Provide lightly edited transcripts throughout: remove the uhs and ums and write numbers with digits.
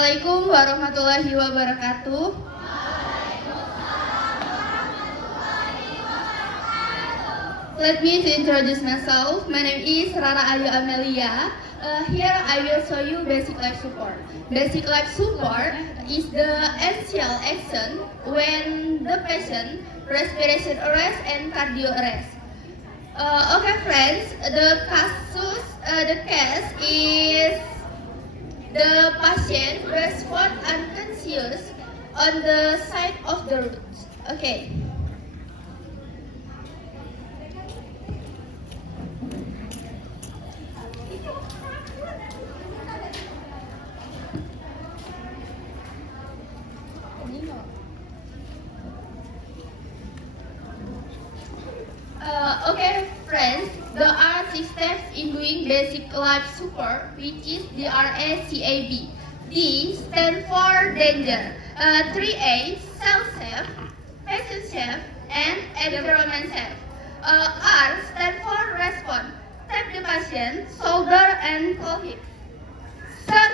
Assalamualaikum warahmatullahi wabarakatuh. Let me introduce myself. My name is Rara Ayu Amelia. Here I will show you basic life support. Basic life support is the essential action when the patient respiration arrest and cardio arrest. Okay friends, the case is the patient respond unconscious on the side of the road. Okay. Okay, friends, there are 6 steps in doing basic life support, which is the RACAB. D stand for danger. 3A, self-safe, patient safe, and environment safe. R stand for respond. Tap the patient, shoulder, and call him. Sir,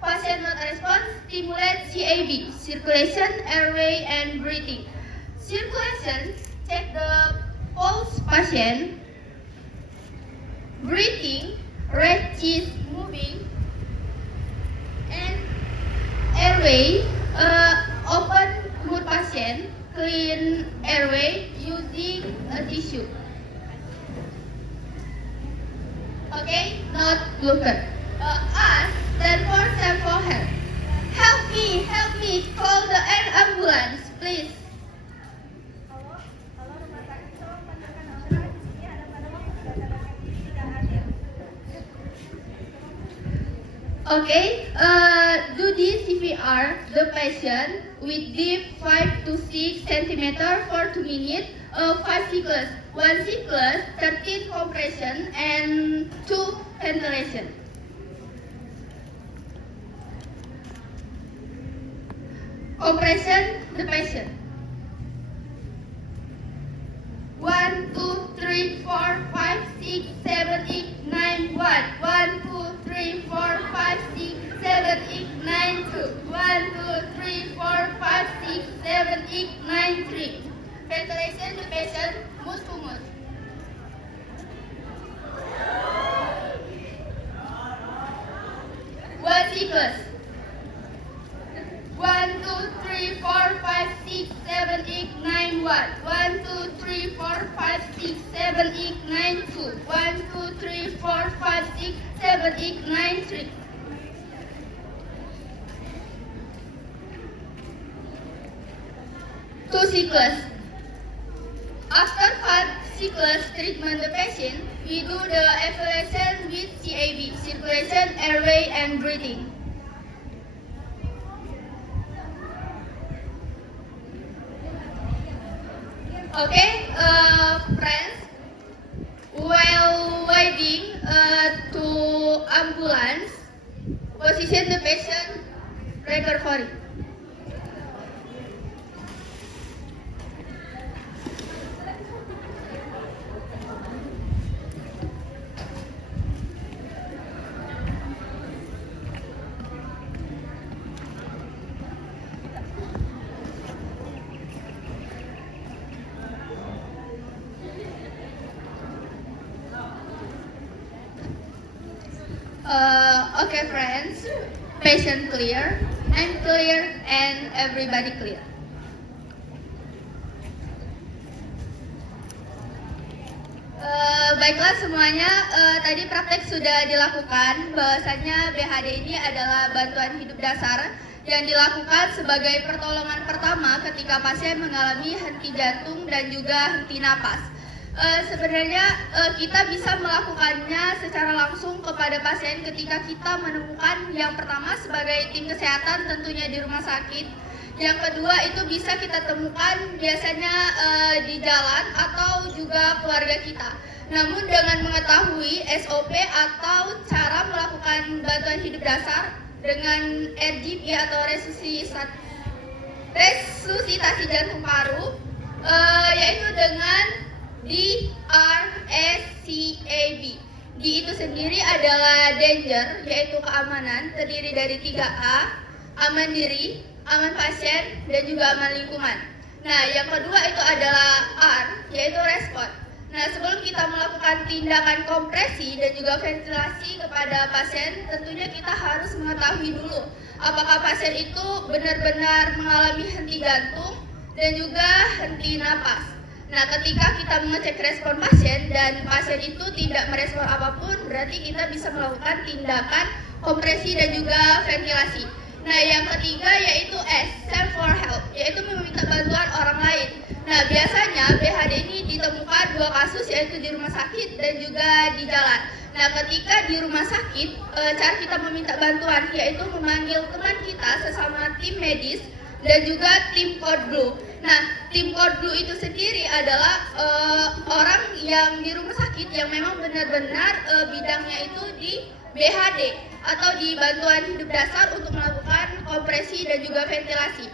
patient not respond, stimulate CAB, circulation, airway, and breathing. Circulation, check the pulse patient. Breathing, rate is moving. And airway, open mulut patient, clean airway using a tissue. Okay, not blocker. R stand for sample help. Help me, call the ambulance, please. Okay, do the CPR the patient with deep 5 to 6 cm for 2 minutes, 5 cycles, 1 cycle, 13 compression, and 2 ventilation. Compression the patient. 1, 2, 3, 4, 5, 6, 7, 8, 9, 1. 1, 2, 3, 4, 5, 6, 7, 8, 9, 2. 1, 2, 3, 4, 5, 6, 7, 8, 9, 3. Ventilation the patient, mouth to mouth. One cycles. 1, 2, 3, 4, 5, 6, 7, 8, 9, 1. 1, 2, 3, 4, 5, 6, 7, 8, 9, 2. 1, 2, 3, 4, 5, 6, 7, 8, 9, 3. Two cycles. After 5 cycles treatment the patient, we do the evaluation with CAB, circulation, airway, and breathing. Okay, friends, while waiting to ambulance, position the patient recovery. Okay friends, patient clear, I'm clear, and everybody clear. Baiklah semuanya, tadi praktek sudah dilakukan. Bahwasanya BHD ini adalah bantuan hidup dasar yang dilakukan sebagai pertolongan pertama ketika pasien mengalami henti jantung dan juga henti napas. Sebenarnya kita bisa melakukannya secara langsung kepada pasien ketika kita menemukan yang pertama sebagai tim kesehatan tentunya di rumah sakit. Yang kedua itu bisa kita temukan biasanya di jalan atau juga keluarga kita. Namun dengan mengetahui SOP atau cara melakukan bantuan hidup dasar dengan RGP atau resusitasi jantung paru, yaitu dengan DRSCAB. D itu sendiri adalah danger, yaitu keamanan, terdiri dari 3A, aman diri, aman pasien, dan juga aman lingkungan. Nah, yang kedua itu adalah R, yaitu respon. Nah, sebelum kita melakukan tindakan kompresi dan juga ventilasi kepada pasien, tentunya kita harus mengetahui dulu apakah pasien itu benar-benar mengalami henti jantung dan juga henti napas. Nah, ketika kita mengecek respon pasien dan pasien itu tidak merespon apapun, berarti kita bisa melakukan tindakan kompresi dan juga ventilasi. Nah, yang ketiga yaitu S, search for help, yaitu meminta bantuan orang lain. Nah, biasanya BHD ini ditemukan 2 kasus, yaitu di rumah sakit dan juga di jalan. Nah, ketika di rumah sakit, cara kita meminta bantuan yaitu memanggil teman kita sesama tim medis dan juga tim Code Blue. Nah, tim Code Blue itu sendiri adalah orang yang di rumah sakit yang memang benar-benar bidangnya itu di BHD atau di bantuan hidup dasar untuk melakukan kompresi dan juga ventilasi.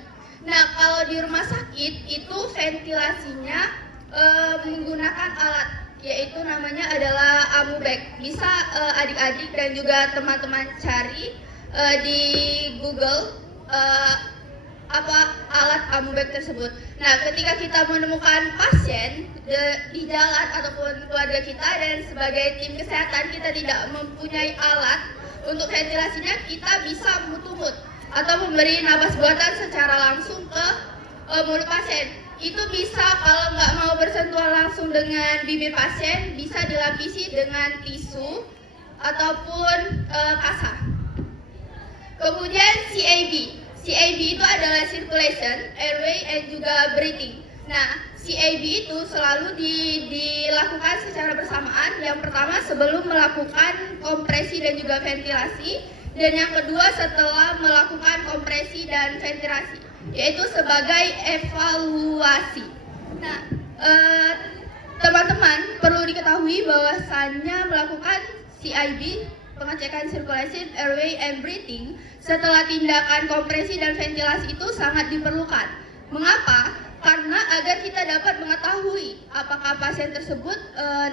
Nah, kalau di rumah sakit itu ventilasinya menggunakan alat, yaitu namanya adalah AMUBEG. Bisa adik-adik dan juga teman-teman cari di Google apa alat AMUBEG tersebut. Nah, ketika kita menemukan pasien di jalan ataupun keluarga kita dan sebagai tim kesehatan kita tidak mempunyai alat untuk ventilasinya, kita bisa mutu-mut atau memberi napas buatan secara langsung ke mulut pasien. Itu bisa, kalau nggak mau bersentuhan langsung dengan bibir pasien, bisa dilapisi dengan tisu ataupun kasa. Kemudian CAB. CAB itu adalah circulation, airway, and juga breathing. Nah, CAB itu selalu dilakukan secara bersamaan. Yang pertama sebelum melakukan kompresi dan juga ventilasi, dan yang kedua setelah melakukan kompresi dan ventilasi, yaitu sebagai evaluasi. Nah, teman-teman perlu diketahui bahwasannya melakukan CIB, pengecekan circulation, airway, and breathing setelah tindakan kompresi dan ventilasi itu sangat diperlukan. Mengapa? Karena agar kita dapat mengetahui apakah pasien tersebut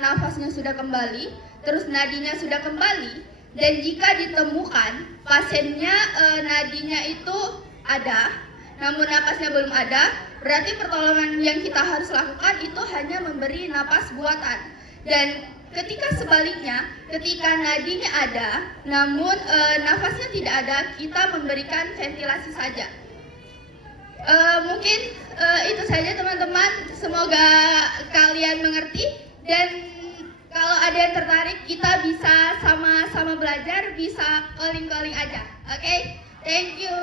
nafasnya sudah kembali, terus nadinya sudah kembali, dan jika ditemukan pasiennya nadinya itu ada, namun napasnya belum ada, berarti pertolongan yang kita harus lakukan itu hanya memberi napas buatan. Dan ketika sebaliknya, ketika nadinya ada, namun nafasnya tidak ada, kita memberikan ventilasi saja. Mungkin itu saja teman-teman, semoga kalian mengerti, dan kalau ada yang tertarik kita bisa sama-sama belajar, bisa calling-calling aja. Oke? Thank you.